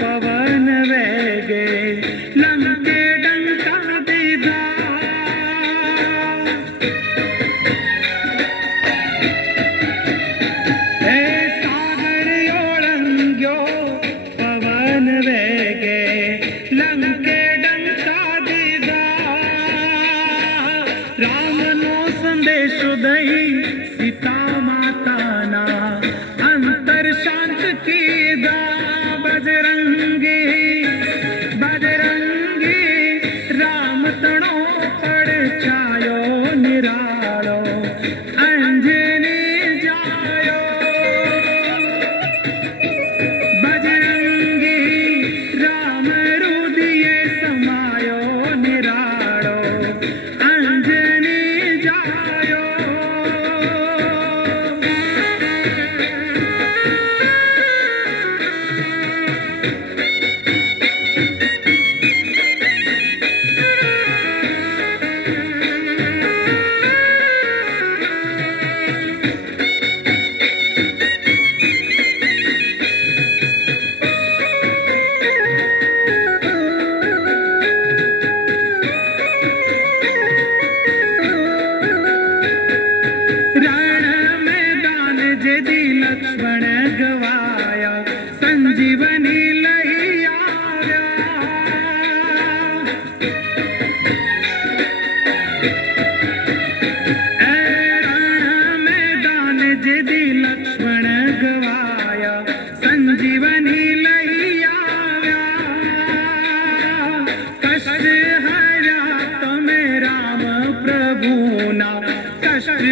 পাওয়া કષ્ટ હર્યા? તમે રામ પ્રભુના કષ્ટ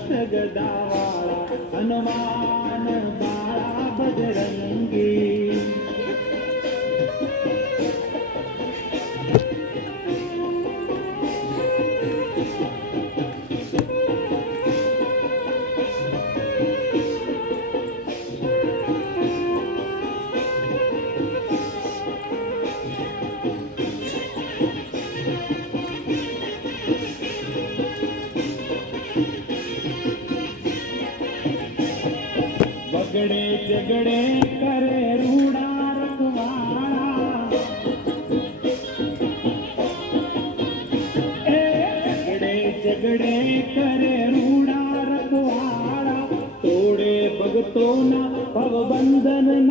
જગદાવાળા હનુમાન બાળા બજરંગી ઝઘડે કરે રૂડા રખવાળા એ ઝઘડે ઝઘડે કરે રૂડા રખવાળા તોડે ભગતોના ભવબંધન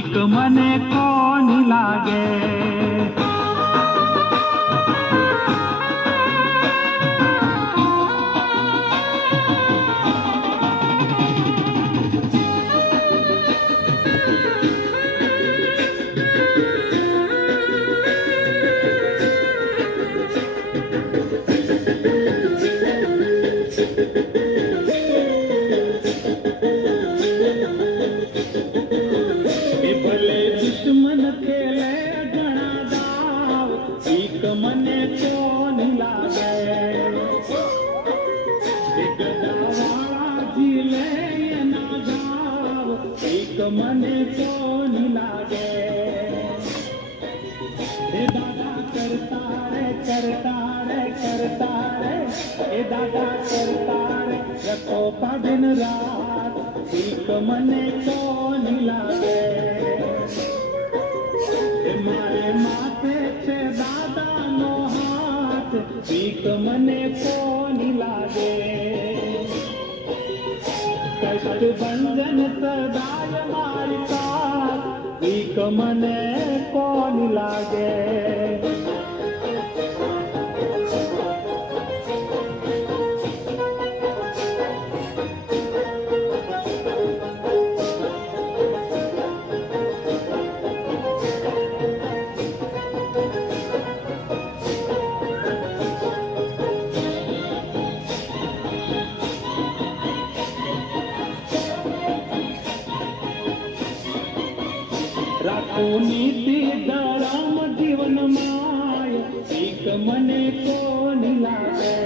બીક મને કોની લાગે? ગઠબંધન સદાય મારી કા કમને કોણ લાગે? પુનીતી ધરામ જીવન માય એક મને કોની લાગે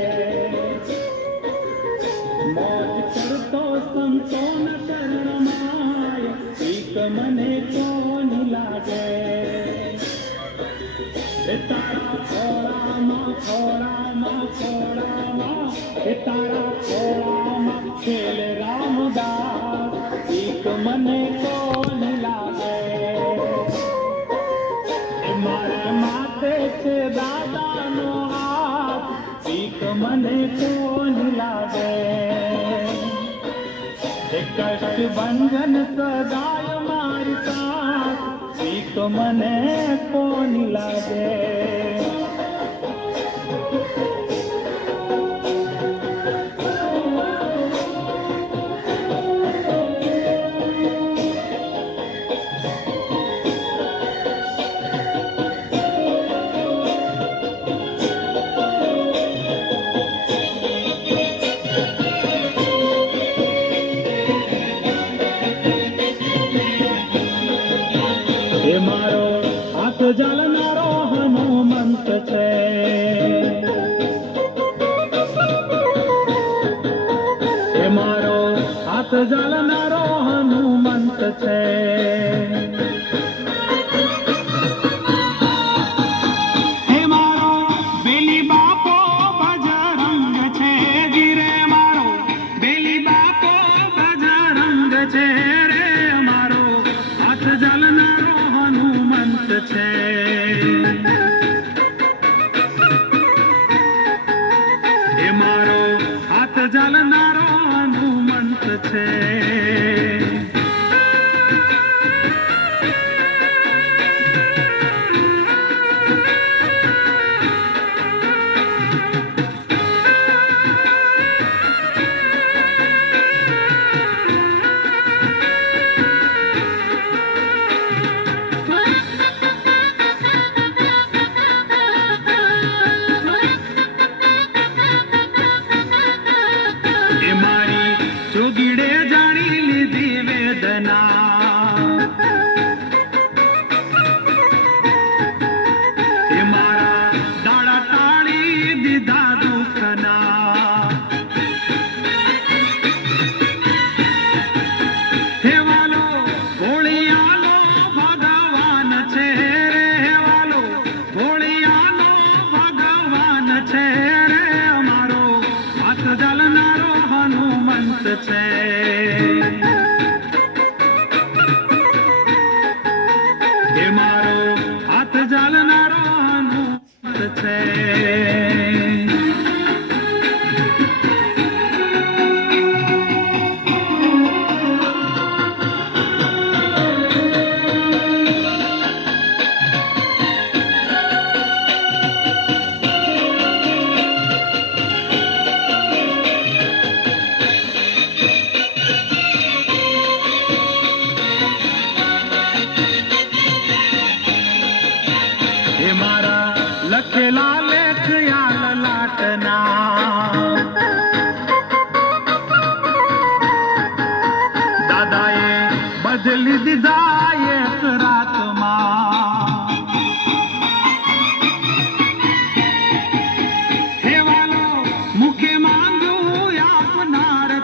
મોજ કરતો સંતોન ચરણ માય એક મને કોની લાગે એ તારા ખોળામાં ખોળામાં ખોળામાં એ તારા ખોળામાં ખેલ રામદાસ એક મને કોની લાગે. કષ્ટ બંધન સદાય મારતા એ તો મને કોની લાગે?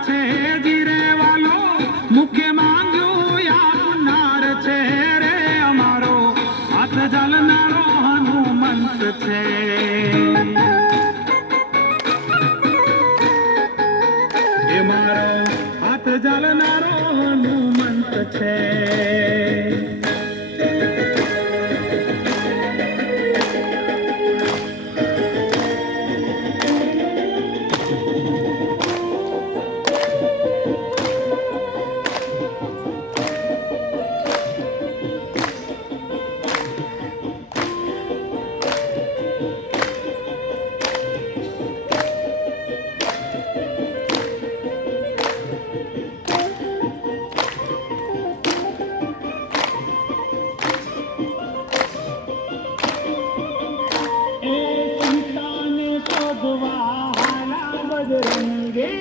আছে যে બબરંગે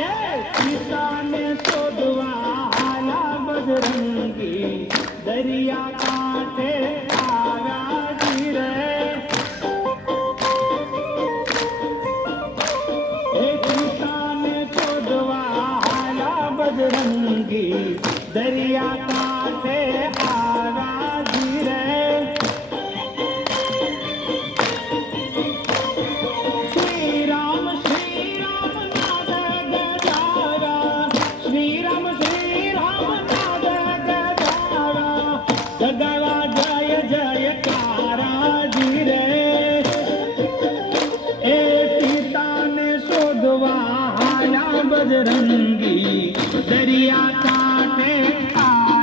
એ સીતાને શોધવાલા બજરંગી દરિયા કાંઠે આરાજી રે એ સીતાને શોધવાલા દરિયા આયા બજરંગી દરિયા કાંઠે આવ્યા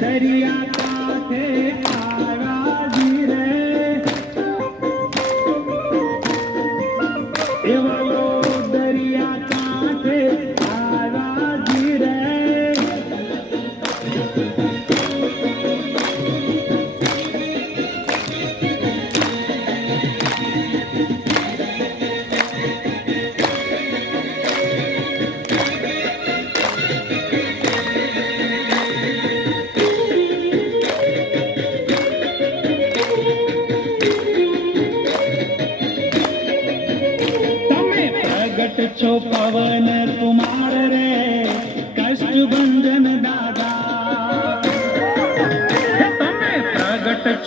દરિયા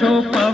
પ્રગટ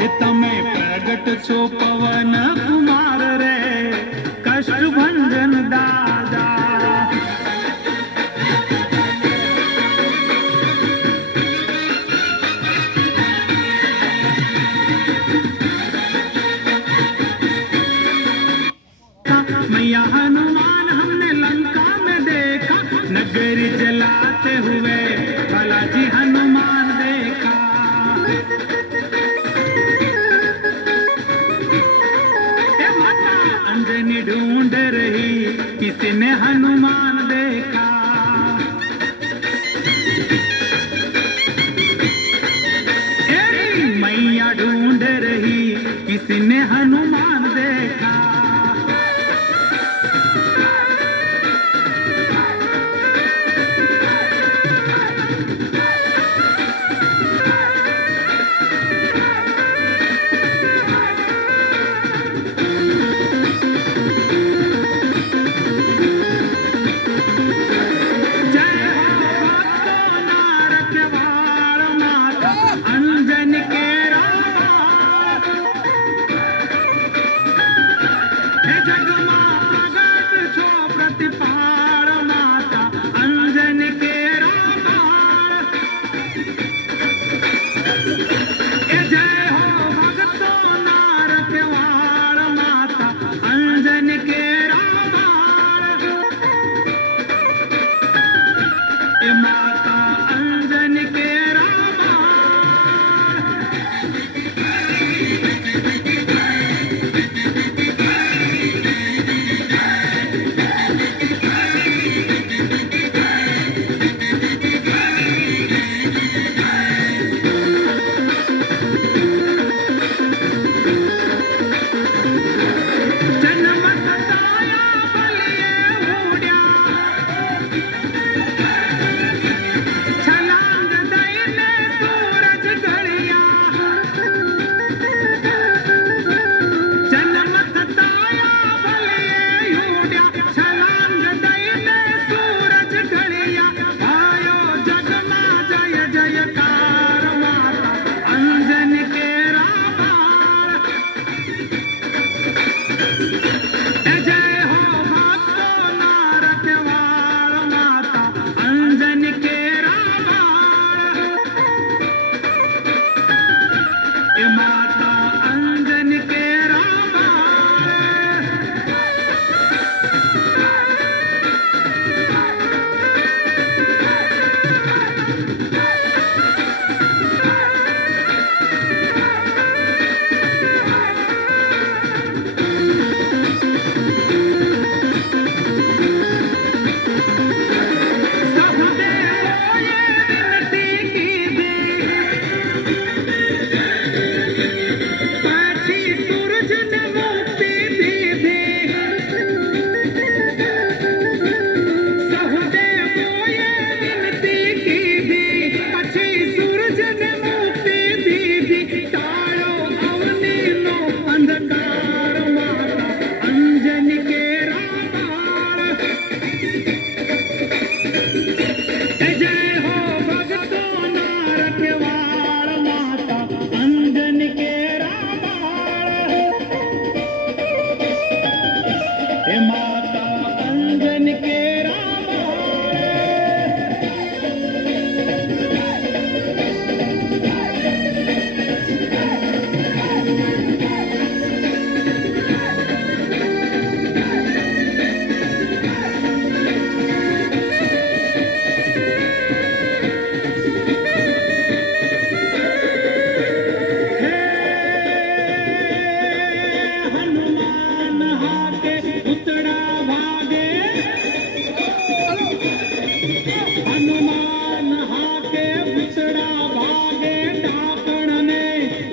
રે તમે પ્રગટ છો પવન કુમાર રે કષ્ટ ભંજન દાદા.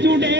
today.